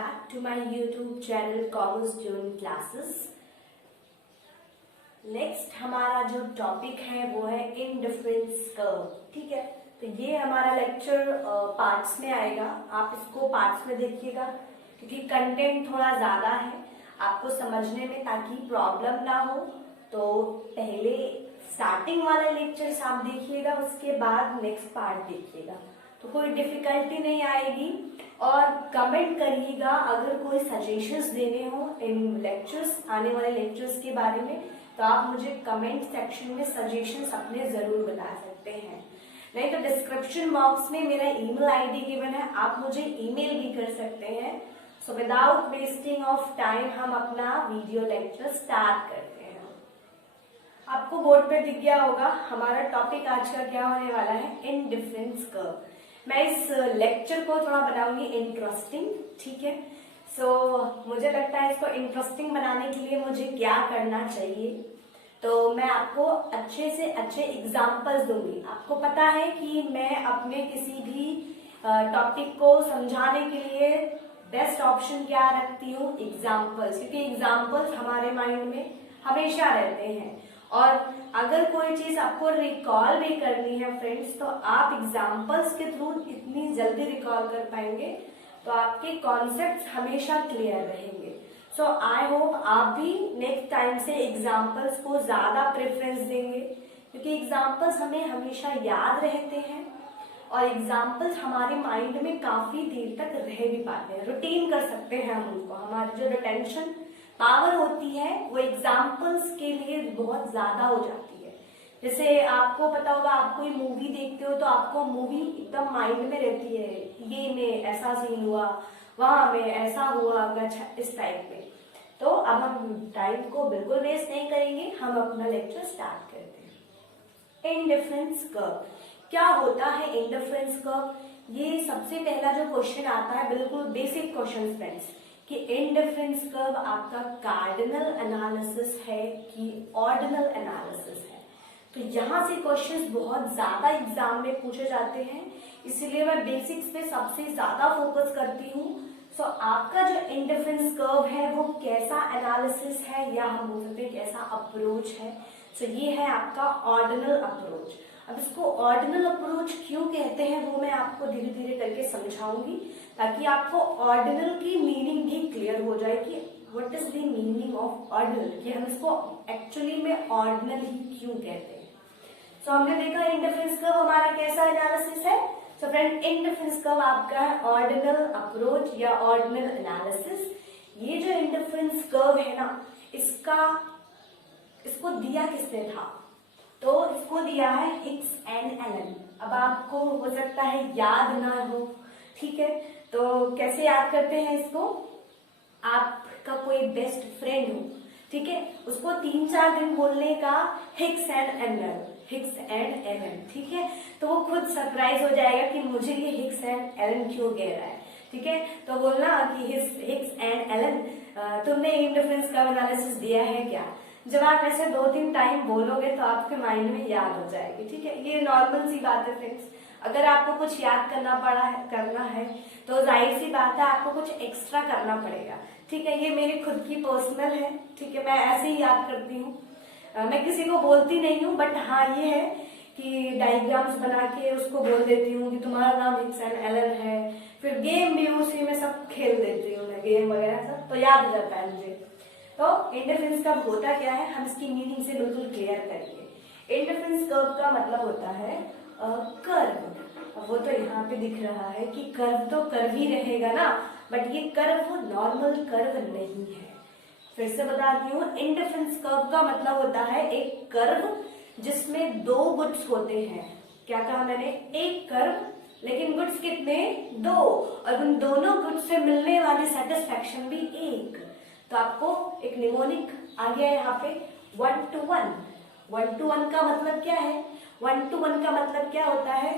back to my YouTube channel Commerce Journey Classes. Next हमारा जो topic है वो है इंडिफरेंस कर्व. ठीक है, तो ये हमारा लेक्चर पार्ट्स में आएगा. आप इसको पार्ट्स में देखिएगा क्योंकि कंटेंट थोड़ा ज्यादा है आपको समझने में, ताकि प्रॉब्लम ना हो. तो पहले स्टार्टिंग वाला लेक्चर्स आप देखिएगा, उसके बाद नेक्स्ट पार्ट देखिएगा, तो कोई डिफिकल्टी नहीं आएगी. और कमेंट करिएगा अगर कोई सजेशंस देने हो इन लेक्चर्स, आने वाले लेक्चर्स के बारे में, तो आप मुझे कमेंट सेक्शन में सजेशंस अपने जरूर बता सकते हैं. नहीं तो डिस्क्रिप्शन बॉक्स में मेरा ईमेल आईडी गिवन है, आप मुझे ईमेल भी कर सकते हैं. So without wasting of time हम अपना वीडियो लेक्चर स्टार्ट करते हैं. आपको बोर्ड पे दिख गया होगा हमारा टॉपिक आज का क्या होने वाला है, इंडिफरेंस कर्व. मैं इस लेक्चर को थोड़ा बनाऊंगी इंटरेस्टिंग. ठीक है, सो मुझे लगता है इसको इंटरेस्टिंग बनाने के लिए मुझे क्या करना चाहिए, तो मैं आपको अच्छे से अच्छे एग्जाम्पल्स दूंगी. आपको पता है कि मैं अपने किसी भी टॉपिक को समझाने के लिए बेस्ट ऑप्शन क्या रखती हूँ, एग्जाम्पल्स. क्योंकि एग्जाम्पल्स हमारे माइंड में हमेशा रहते हैं, और अगर कोई चीज आपको रिकॉल भी करनी है फ्रेंड्स, तो आप एग्जाम्पल्स के थ्रू इतनी जल्दी रिकॉल कर पाएंगे, तो आपके कॉन्सेप्ट्स हमेशा क्लियर रहेंगे. सो आई होप आप भी नेक्स्ट टाइम से एग्जाम्पल्स को ज्यादा प्रेफरेंस देंगे, क्योंकि एग्जाम्पल्स हमें हमेशा याद रहते हैं और एग्जाम्पल्स हमारे माइंड में काफी देर तक रह भी पाते हैं. रूटीन कर सकते हैं हम उनको. हमारी जो रिटेंशन पावर होती है वो एग्जाम्पल्स के लिए बहुत ज्यादा हो जाती है. जैसे आपको पता होगा, आप कोई मूवी देखते हो तो आपको मूवी एकदम माइंड में रहती है, ये में ऐसा सीन हुआ, वहां में ऐसा हुआ, अच्छा इस टाइप में. तो अब हम टाइम को बिल्कुल वेस्ट नहीं करेंगे, हम अपना लेक्चर स्टार्ट करते हैं. इंडिफरेंस कर्व क्या होता है? इंडिफरेंस कर्व, ये सबसे पहला जो क्वेश्चन आता है, बिल्कुल बेसिक क्वेश्चन फ्रेंड्स, कि इंडिफरेंस कर्व आपका कार्डिनल एनालिसिस है कि ऑर्डिनल एनालिसिस है. तो यहाँ से क्वेश्चंस बहुत ज्यादा एग्जाम में पूछे जाते हैं, इसीलिए मैं बेसिक्स पे सबसे ज्यादा फोकस करती हूँ. सो आपका जो इंडिफरेंस कर्व है वो कैसा एनालिसिस है, या हम बोल सकते हैं कैसा अप्रोच है. सो ये है आपका ऑर्डिनल अप्रोच. अब इसको ऑर्डिनल अप्रोच क्यों कहते हैं वो मैं आपको धीरे धीरे करके समझाऊंगी, ताकि आपको ऑर्डिनल की मीनिंग भी क्लियर हो जाए कि what is the meaning of ordinal, कि हम इसको एक्चुअली में ऑर्डिनल ही क्यों कहते हैं. सो हमने देखा इंडिफरेंस कर्व हमारा कैसा एनालिसिस है. सो फ्रेंड, इंडिफरेंस कर्व आपका है ऑर्डिनल अप्रोच या ऑर्डिनल एनालिसिस. ये जो इंडिफरेंस कर्व है ना, इसको दिया किसने था? तो इसको दिया है हिग्स एंड एलन. अब आपको हो सकता है याद ना हो, ठीक है, तो कैसे याद करते हैं इसको? आपका कोई बेस्ट फ्रेंड हो, ठीक है, उसको 3-4 दिन बोलने का Higgs and Allen, Higgs and Allen, ठीक है, तो वो खुद सरप्राइज हो जाएगा कि मुझे ये हिग्स एंड एलन क्यों कह रहा है. ठीक है, तो बोलना कि हिग्स एंड एलन, तुमने इंडिफरेंस कर्व एनालिसिस दिया है क्या? जब आप ऐसे 2-3 टाइम बोलोगे तो आपके माइंड में याद हो जाएगी. ठीक है, ये नॉर्मल सी बात है फ्रेंड्स. अगर आपको कुछ याद करना है तो जाहिर सी बात है आपको कुछ एक्स्ट्रा करना पड़ेगा. ठीक है, ये मेरी खुद की पर्सनल है. ठीक है, मैं ऐसे ही याद करती हूँ, मैं किसी को बोलती नहीं हूँ, बट हाँ ये है कि डायग्राम्स बना के उसको बोल देती हूँ कि तुम्हारा नाम हिग्स एंड एलन है. फिर गेम भी उसी में सब खेल देती हूँ मैं, गेम वगैरह सब, तो याद हो जाता है मुझे. तो इंडिफरेंस कर्व होता क्या है, हम इसकी मीनिंग से बिल्कुल क्लियर करेंगे. इंडिफरेंस कर्व का मतलब होता है कर्व. वो तो यहाँ पे दिख रहा है कि कर्व तो कर्व ही रहेगा ना, बट ये कर्व नॉर्मल कर्व नहीं है. फिर से बताती हूँ, इंडिफरेंस कर्व का मतलब होता है एक कर्व जिसमें 2 गुड्स होते हैं. क्या कहा मैंने? एक कर्व, लेकिन गुड्स कितने? 2, और उन दोनों गुड्स से मिलने वाली सेटिस्फैक्शन भी एक. तो आपको एक निमोनिक आ गया यहाँ पे 1-to-1. 1-to-1 का मतलब क्या है? 1-to-1 का मतलब क्या होता है?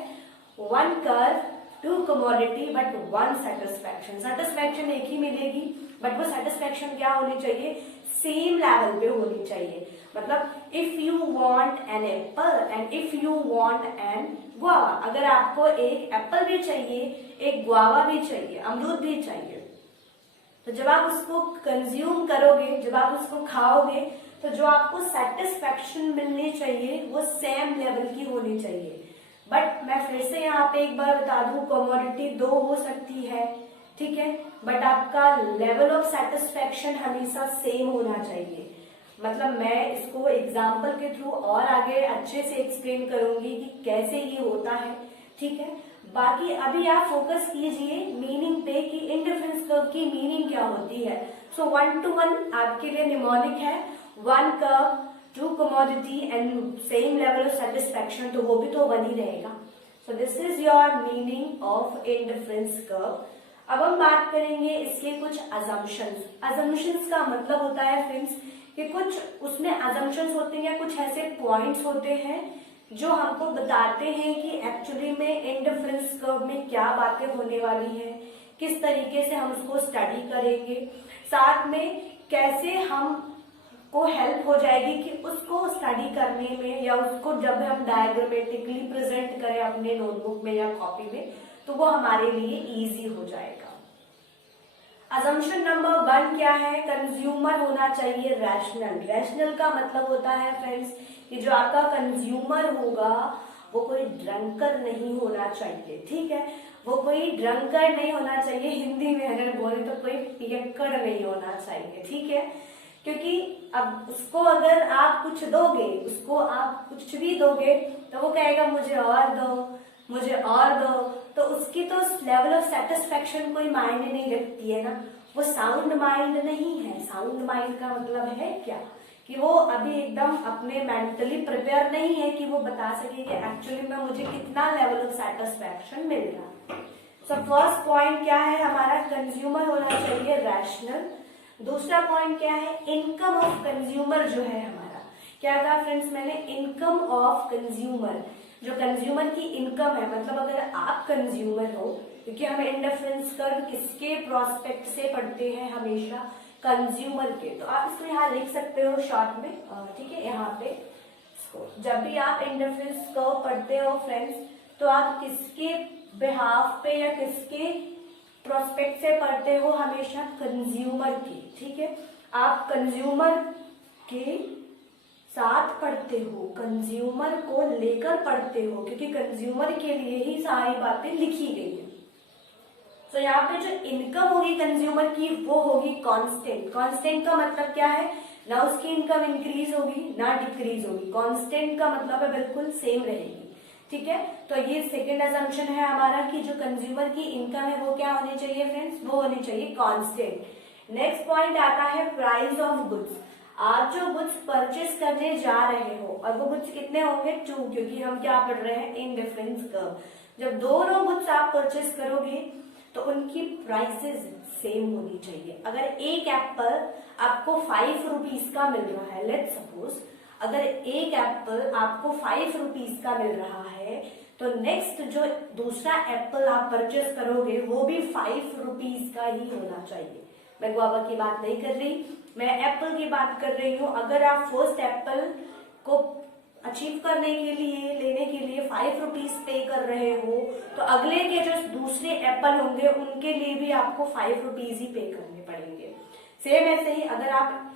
1 curve 2 commodity but 1 satisfaction. Satisfaction एक ही मिलेगी, बट वो सेटिस्फैक्शन क्या होनी चाहिए? सेम लेवल पे होनी चाहिए. मतलब if you want an apple and if you want an guava, अगर आपको एक एप्पल भी चाहिए, एक गुआवा भी चाहिए, अमरूद भी चाहिए, तो जब आप उसको कंज्यूम करोगे, जब आप उसको खाओगे, तो जो आपको सेटिस्फैक्शन मिलनी चाहिए वो सेम लेवल की होनी चाहिए। बट मैं फिर से यहाँ पे एक बार बता दूं, कमोडिटी दो हो सकती है, ठीक है, बट आपका लेवल ऑफ सेटिस्फैक्शन हमेशा सेम होना चाहिए। मतलब मैं इसको एग्जाम्पल के थ्रू और आगे अच्छे से एक्सप्लेन करूंगी कि कैसे ये होता है, ठीक है। बाकी अभी आप फोकस कीजिए मीनिंग पे कि इंडिफरेंस कर्व की मीनिंग क्या होती है। सो 1 to 1 आपके लिए निमोनिक है, 1 curve, 2 commodity and same level of satisfaction, तो वो भी तो 1 ही रहेगा। So this is your meaning of indifference curve. अब हम बात करेंगे इसके कुछ अजम्पशंस। अजम्पशंस का मतलब होता है फ्रेंड्स कि कुछ उसमें अजम्पशंस होते हैं, कुछ ऐसे पॉइंट्स होते हैं जो हमको बताते हैं कि एक्चुअली में इंडिफरेंस कर्व में क्या बातें होने वाली है, किस तरीके से हम उसको स्टडी करेंगे, साथ में कैसे हम को हेल्प हो जाएगी कि उसको स्टडी करने में या उसको जब हम डायग्रामेटिकली प्रेजेंट करें अपने नोटबुक में या कॉपी में, तो वो हमारे लिए इजी हो जाएगा। अजम्पशन नंबर 1 क्या है? कंज्यूमर होना चाहिए रैशनल। रैशनल का मतलब होता है फ्रेंड्स कि जो आपका कंज्यूमर होगा वो कोई ड्रंकर नहीं होना चाहिए, ठीक है, वो कोई ड्रंकर नहीं होना चाहिए, हिंदी में अगर बोले तो कोई पियक्कड़ नहीं होना चाहिए, ठीक है। क्योंकि अब उसको अगर आप कुछ दोगे, उसको आप कुछ भी दोगे तो वो कहेगा मुझे और दो, मुझे और दो, तो उसकी तो लेवल ऑफ सेटिस्फेक्शन कोई मायने नहीं रखती है ना। वो साउंड माइंड नहीं है। साउंड माइंड का मतलब है क्या कि वो अभी एकदम अपने मेंटली प्रिपेयर नहीं है कि वो बता सके कि एक्चुअली में मुझे कितना लेवल ऑफ सेटिस्फेक्शन मिल रहा है। सो फर्स्ट पॉइंट क्या है हमारा? कंज्यूमर होना चाहिए रैशनल। दूसरा पॉइंट क्या है? इनकम ऑफ कंज्यूमर जो है हमारा, क्या कहा फ्रेंड्स मैंने? Income of consumer. जो कंज्यूमर की इनकम है, मतलब अगर आप कंज्यूमर हो, क्योंकि हम इंडिफरेंस कर्व किसके प्रोस्पेक्ट से पढ़ते हैं? हमेशा कंज्यूमर के। तो आप इसको यहाँ लिख सकते हो शॉर्ट में, ठीक है, यहाँ पे जब भी आप इंडिफरेंस कर्व पढ़ते हो फ्रेंड्स, तो आप किसके बिहाफ पे या किसके प्रोस्पेक्ट से पढ़ते हो? हमेशा कंज्यूमर की, ठीक है। आप कंज्यूमर के साथ पढ़ते हो, कंज्यूमर को लेकर पढ़ते हो, क्योंकि कंज्यूमर के लिए ही सारी बातें लिखी गई है। तो यहाँ पे जो इनकम होगी कंज्यूमर की वो होगी कांस्टेंट। कांस्टेंट का मतलब क्या है? ना उसकी इनकम इंक्रीज होगी ना डिक्रीज होगी। कांस्टेंट का मतलब है बिल्कुल सेम रहेगी, ठीक है। तो ये सेकेंड असम्पशन है हमारा कि जो कंज्यूमर की इनकम है वो क्या होनी चाहिए फ्रेंड्स? वो होनी चाहिए कांस्टेंट। नेक्स्ट पॉइंट आता है प्राइस ऑफ गुड्स। आप जो गुड्स परचेस करने जा रहे हो, और वो गुड्स कितने होंगे? 2, क्योंकि हम क्या पढ़ रहे हैं? Indifference curve. जब दोनों गुड्स आप परचेस करोगे तो उनकी प्राइसेस सेम होनी चाहिए। अगर एक एप्पल आपको 5 रुपीज का मिल रहा है, लेट्स सपोज अगर एक एप्पल आपको 5 रुपीज का मिल रहा है, तो नेक्स्ट जो दूसरा एप्पल आप परचेस करोगे वो भी 5 रुपीज का ही होना चाहिए। मैं गुआवा की बात नहीं कर रही, मैं एप्पल की बात कर रही हूँ। अगर आप फर्स्ट एप्पल को अचीव करने के लिए, लेने के लिए 5 रुपीज पे कर रहे हो, तो अगले के जो दूसरे एप्पल होंगे उनके लिए भी आपको 5 रुपीज ही पे करने पड़ेंगे। सेम ऐसे ही अगर आप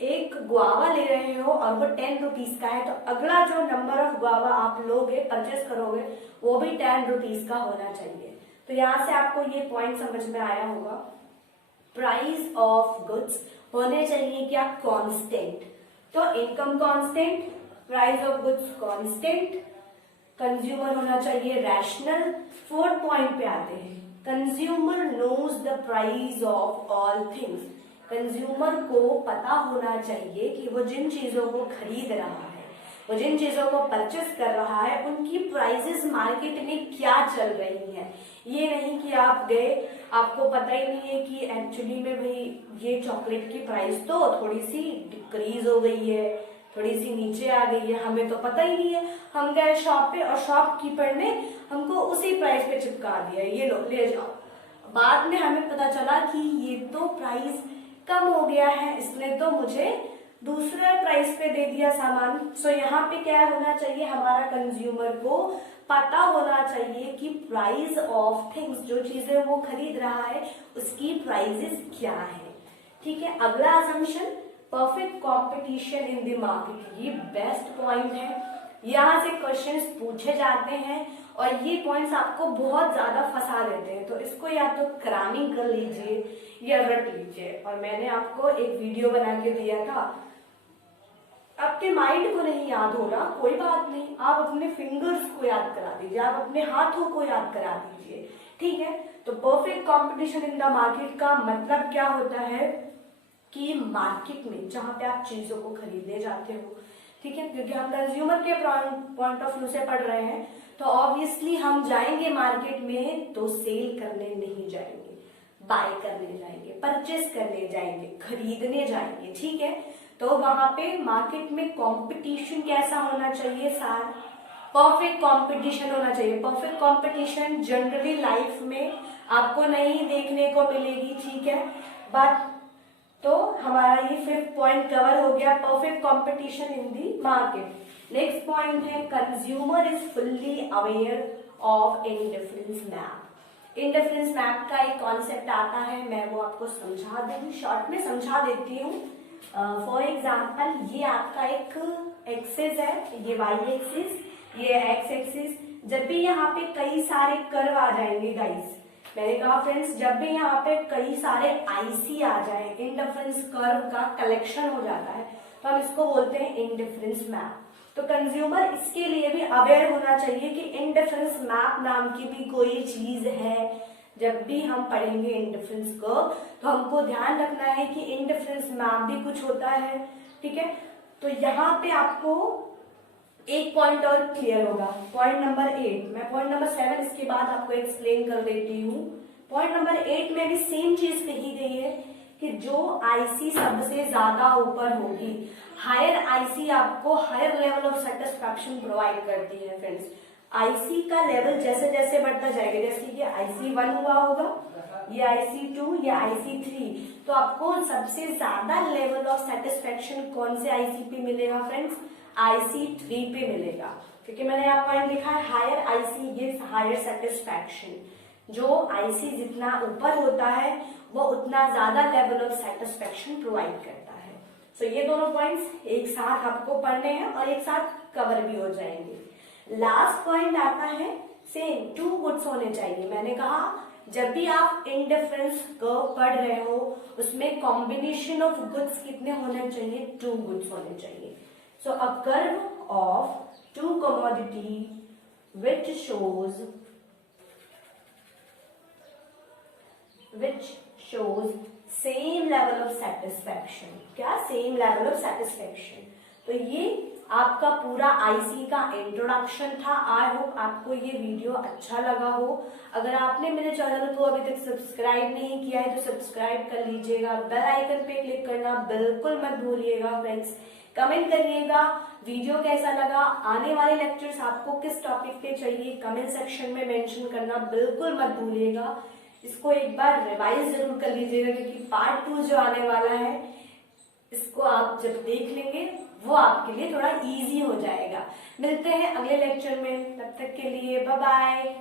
एक गुआवा ले रहे हो और वो 10 रुपीज का है, तो अगला जो नंबर ऑफ गुआवा आप लोगे, परचेस करोगे, वो भी 10 रुपीज का होना चाहिए। तो यहाँ से आपको ये पॉइंट समझ में आया होगा। प्राइस ऑफ गुड्स होने चाहिए क्या? कांस्टेंट। तो income constant, price of goods constant, consumer होना चाहिए रैशनल। फोर्थ पॉइंट पे आते हैं, consumer knows the price of all things. Consumer को पता होना चाहिए कि वो जिन चीजों को खरीद रहा है, वो जिन चीजों को परचेस कर रहा है, उनकी प्राइसेस मार्केट में क्या चल रही हैं। ये नहीं कि आप गए, आपको पता ही नहीं है कि एक्चुअली में भाई ये चॉकलेट की प्राइस तो थोड़ी सी डिक्रीज हो गई है, थोड़ी सी नीचे आ गई है, हमें तो पता ही नहीं है। हम गए शॉप पे और शॉपकीपर ने हमको उसी प्राइस पे चिपका दिया, ये लो ले जाओ। बाद में हमें पता चला कि ये तो प्राइस कम हो गया है, इसने तो मुझे दूसरे प्राइस पे दे दिया सामान। सो यहाँ पे क्या होना चाहिए, हमारा कंज्यूमर को पता होना चाहिए कि प्राइस ऑफ थिंग्स, जो चीजें वो खरीद रहा है उसकी प्राइसेस क्या है। ठीक है, अगला assumption, perfect competition in the market. ये बेस्ट पॉइंट है, यहाँ से क्वेश्चंस पूछे जाते हैं और ये पॉइंट्स आपको बहुत ज्यादा फंसा देते हैं, तो इसको या तो क्रैमिंग कर लीजिए या रट लीजिए। और मैंने आपको एक वीडियो बना के दिया था, आपके माइंड को नहीं याद हो रहा कोई बात नहीं, आप अपने फिंगर्स को याद करा दीजिए, आप अपने हाथों को याद करा दीजिए। ठीक है, तो perfect competition in the market का मतलब क्या होता है कि मार्केट में जहां पे आप चीजों को खरीदने जाते हो, ठीक है, क्योंकि हम कंज्यूमर के पॉइंट ऑफ व्यू से पढ़ रहे हैं, तो ऑब्वियसली हम जाएंगे मार्केट में तो सेल करने नहीं जाएंगे, बाय करने जाएंगे, परचेस करने जाएंगे, खरीदने जाएंगे। ठीक है, तो वहां पे मार्केट में कंपटीशन कैसा होना चाहिए सर, परफेक्ट कंपटीशन होना चाहिए। परफेक्ट कंपटीशन जनरली लाइफ में आपको नहीं देखने को मिलेगी। ठीक है, बट तो हमारा ये 5th पॉइंट कवर हो गया, perfect competition in the market. Next point है, consumer is fully aware of indifference map. Indifference map का एक कॉन्सेप्ट आता है, मैं वो आपको समझा दूंगी, शॉर्ट में समझा देती हूँ। फॉर एग्जाम्पल, ये आपका एक एक्सिस है, ये वाई एक्सिस, ये एक्स एक्सिस। जब भी यहाँ पे कई सारे कर्व आ जाएंगे गाइस, मैंने कहा फ्रेंड्स, जब भी यहाँ पे कई सारे आईसी आ जाए, इंडिफरेंस कर्व का कलेक्शन हो जाता है, तो हम इसको बोलते हैं इंडिफरेंस मैप। तो कंज्यूमर इसके लिए भी अवेयर होना चाहिए कि इंडिफरेंस मैप नाम की भी कोई चीज है। जब भी हम पढ़ेंगे इंडिफरेंस कर्व, तो हमको ध्यान रखना है कि इंडिफरेंस मैप भी कुछ होता है। ठीक है, तो यहाँ पे आपको एक पॉइंट और क्लियर होगा, पॉइंट नंबर 8। मैं पॉइंट नंबर 7 इसके बाद आपको एक्सप्लेन कर देती हूँ। पॉइंट नंबर 8 में भी सेम चीज कही गई है कि जो आईसी सबसे ज्यादा ऊपर होगी, हायर आईसी आपको higher level of satisfaction provide करती है। फ्रेंड्स, आईसी का लेवल जैसे जैसे बढ़ता जाएगा, जैसे कि आईसी 1 हुआ होगा, ये आईसी 2, ये आईसी 3, तो आपको सबसे ज्यादा लेवल ऑफ सेटिस्फैक्शन कौन से आईसी पे मिलेगा फ्रेंड्स, आईसी 3 पे मिलेगा, क्योंकि मैंने यहाँ पॉइंट लिखा है higher IC gives higher satisfaction. जो आईसी जितना ऊपर होता है वो उतना ज्यादा लेवल ऑफ सेटिस्फैक्शन प्रोवाइड करता है। सो ये दोनों पॉइंट्स एक साथ आपको पढ़ने हैं और एक साथ कवर भी हो जाएंगे। लास्ट पॉइंट आता है सेम, 2 गुड्स होने चाहिए। मैंने कहा जब भी आप इंडिफरेंस कर्व पढ़ रहे हो, उसमें कॉम्बिनेशन ऑफ गुड्स कितने होने चाहिए, 2 गुड्स होने चाहिए। So a curve of 2 commodity which shows same level of satisfaction। क्या same level of satisfaction। तो ये आपका पूरा आईसी का इंट्रोडक्शन था। आई होप आपको ये वीडियो अच्छा लगा हो। अगर आपने मेरे चैनल को अभी तक सब्सक्राइब नहीं किया है तो सब्सक्राइब कर लीजिएगा, बेल आइकन पे क्लिक करना बिल्कुल मत भूलिएगा। फ्रेंड्स, कमेंट करिएगा वीडियो कैसा लगा, आने वाले लेक्चर्स आपको किस टॉपिक पे चाहिए, कमेंट सेक्शन में मेंशन करना बिल्कुल मत भूलिएगा। इसको एक बार रिवाइज जरूर कर लीजिएगा, क्योंकि पार्ट 2 जो आने वाला है, इसको आप जब देख लेंगे वो आपके लिए थोड़ा इजी हो जाएगा। मिलते हैं अगले लेक्चर में, तब तक के लिए बाय बाय।